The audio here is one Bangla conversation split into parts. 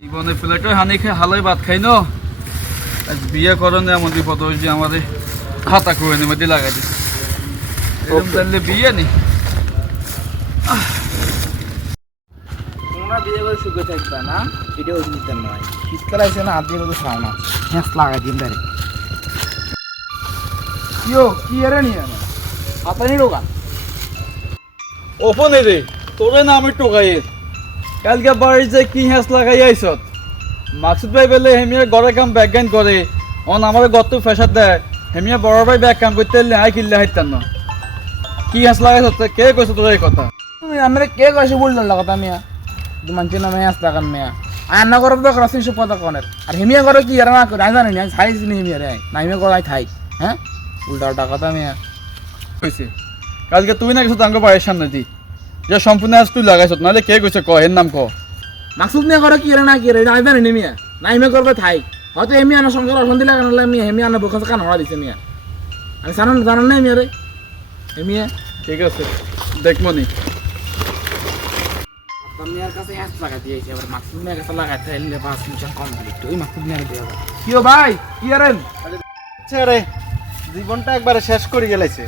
জীবনে ফ্ল্যাটে হানি খেয়ে হালাই ভাত খাই ন? আজ বিয়ে করনে এমন বিপদ হয়েছে আমাদের খাতা করে নি মধ্যে লাগাই দিচ্ছে এরকম তাহলে বিয়ে নি তোমরা বিয়ে করে সুখে থাকবে না? এটা অভিযোগ নয়। শীতকাল আছে না আদ্রি মতো খাও না হ্যাঁ লাগাই দিন তারে কিও কি এরে নিয়ে আমার হাতানি রোগা ওপনে রে তোরে না আমি টোকাই কালকে বাড়ি যে কি হ্যাস লাগাই আইসত? মাকসুদ ভাই বলে হেমিয়া গড়ে কাম ব্যাজ্ঞান করে। অন আমার গত ফেসার দেয় হেমিয়া বড় ভাই ব্যাগ কাম করতে এলে আই কিনলে হাইতাম না। কি হ্যাস লাগাইছ কে কইছ তোর এই কথা? তুমি আমরা কে কইছে বললেন লাগতা মিয়া তুমি মানছি না মেয়া কান মেয়া। আর না করব তো ক্রসিং সব কনের আর হিমিয়া করে কি আর না করে আমি জানি না? ছাই জিনি হিমিয়া রে না হিমিয়া করে থাই হ্যাঁ উল্টা উল্টা কথা মিয়া কইছে কালকে তুই না কিছু তাঙ্গ বাড়ির সামনে দি যে সম্পূর্ণ আজ তুই লাগাইছ নাহলে কে কইছে ক এর নাম ক। মাকসুদ নিয়ে করে কি রে না কি রে আমি জানি মিয়া। না হিমিয়া করবে থাই হয়তো এমি আনা সংসার অশান্তি লাগে না মিয়া হেমিয়া আনা বকাছে কান হরা দিছে মিয়া। আমি জানান জানান না মিয়া রে হেমিয়া ঠিক আছে। দেখমনি জীবনটা একবারে শেষ করে গেলাইছে।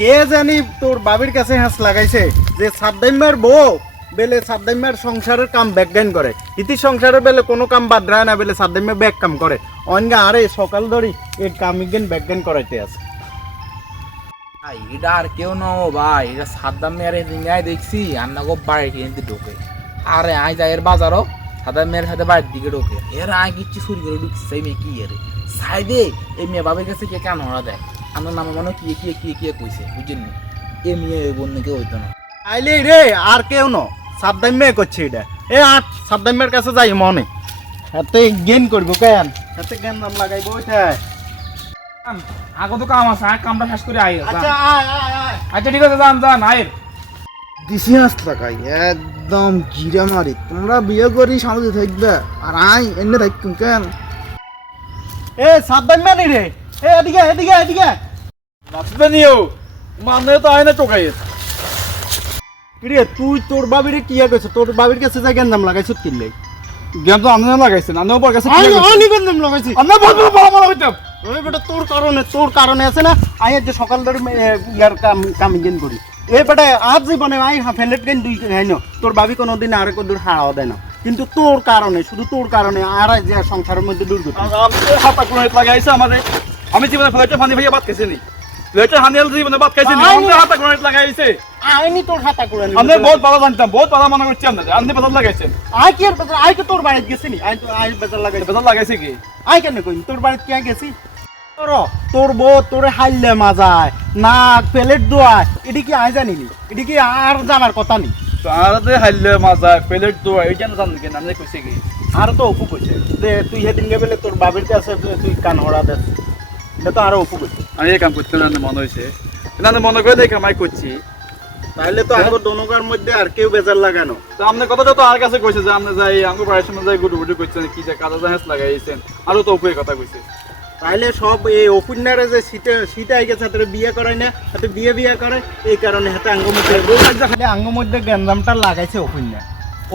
কে জানি তোর বাবির কাছে হাঁস লাগাইছে যে সাবদাইমার বউ বেলে সাবদাইমার সংসারের কাম ব্যাকগাইন করে। ইতি সংসারের বেলে কোনো কাম বাদ রায় না, বেলে সাবদাইমা ব্যাক কাম করে। অনগা আরে সকাল ধরি এই কাম ইগেন ব্যাকগাইন করাইতে আছে। ভাই, এটা আর কেউ ন ভাই, এটা সাদ্দাম মেয়ের রিঙ্গায় দেখছি আন্না গো বাড়ি কিনতে ঢোকে। আরে আই যাই এর বাজারও সাদ্দাম মেয়ের সাথে বাড়ির দিকে ঢোকে। এর আয় কিচ্ছু চুরি করে ঢুকছে সেই মেয়ে কি এর? সাইডে এই মেয়ে বাবার কাছে কে কেন ওরা দেয়? আমার নামে মনে কি কি কি কি কইছে বুঝছেন এ মেয়ে ওই বন্যে হইতো না। আইলে রে আর কেউ ন? সাবদাইমে করছে এটা। এ আট সাবদাইমের কাছে যাই মনে। হাতে গেন করব কেন? হাতে জ্ঞান নাম লাগাইবো ওইটাই আগে তো কাম আছে আয় কামটা শেষ করে আয় আচ্ছা আয় আয় আয়। আচ্ছা ঠিক আছে যান যান আয়। দিছি হাস টাকাই একদম জিরা মারি। তোমরা বিয়ে করি শান্তি থাকবে। আর আই এনে থাকুন কেন? এ সাবধান মানি রে। এ এদিকে এদিকে এদিকে। মাসুদে নিও মানে তো আয় না টোকাই কিরে তুই তোর বাবির কি কইছ? তোর বাবির কাছে যাই গেন্দাম লাগাইছ কিনলে জ্ঞান তো আমি লাগাইছেন আমি ওপর কাছে আই আনি গেন্দাম লাগাইছি। আমরা বলব বড় বড় হইতাম। ওই বেটা তোর কারণে তোর কারণে আছে না? আই যে সকাল ধরে ইয়ার কাম কাম গেন করি। এ বেটা আজ জীবনে আই ফেলেট গেন দুই না তোর বাবি কোনোদিন আর কোন দূর হারাও দেয় না। কিন্তু তোর কারণে শুধু তোর কারণে আর যে সংসারের মধ্যে দুর্গতি। হাতা কোনো লাগাইছে আমারে। আমি জীবনে ফ্লাইটে পানি ভাইয়া ভাত খাইছি নি ফ্লাইটে হানিয়াল জীবনে ভাত খাইছি নি আমাদের হাতা কোনো লাগাইছে আইনি তোর হাতা করে আমি বহুত ভালো জানতাম বহুত ভালো মনে করছি আপনাদের আপনি লাগাইছেন। আই কি আর বেজার আই তো তোর বাড়িতে গেছিনি? আই তো আই বেজার লাগাই বেতন লাগাইছে কি? আই কেন কই তোর বাড়িতে কে গেছি? তোর তোর বউ তোরে হাইলে মাজায় নাক প্লেট দোয়ায় এটি কি আই জানিনি? এটি কি আর জানার কথা নেই তারাতে হাইলে মাজা প্লেট তো এইটা না জানেন কি নামে কইছে কি? আর তো অপু কইছে যে তুই সেদিন গে বেলে তোর বাবির কাছে তুই কান দে এটা তো আরও অপু কইছে আমি এই কাম করতে না মনে হয়েছে। না মনে করে দেখে আমি করছি। তাহলে তো আগে দোনোকার মধ্যে আর কেউ বেজার লাগানো তো আপনি কথাটা তো আর কাছে কইছে যে আপনি যাই আমি বাড়ির সামনে যাই করছেন কি যে কাদা জাহাজ লাগাইছেন। আরও তো উপরে কথা কইছে। তাহলে সব এই অপুন্যারে যে সিটে সিটে আই গেছে বিয়ে করায় না হাতে বিয়ে বিয়ে করে এই কারণে হাতে আঙ্গ মধ্যে খালি আঙ্গ মধ্যে গ্যান্দামটা লাগাইছে অপুন্যা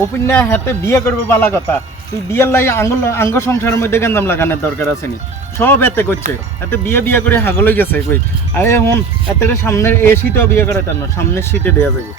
অপুন্যা হাতে বিয়ে করবে বালা কথা। তুই বিয়ের লাগে আঙ্গ আঙ্গ সংসারের মধ্যে গ্যান্দাম লাগানোর দরকার আছে নি। সব এতে করছে। এতে বিয়ে বিয়ে করে হাগলে গেছে কই। আরে এখন এতে সামনের এ সিটও বিয়ে করে তার না, সামনের সিটে দেওয়া যাবে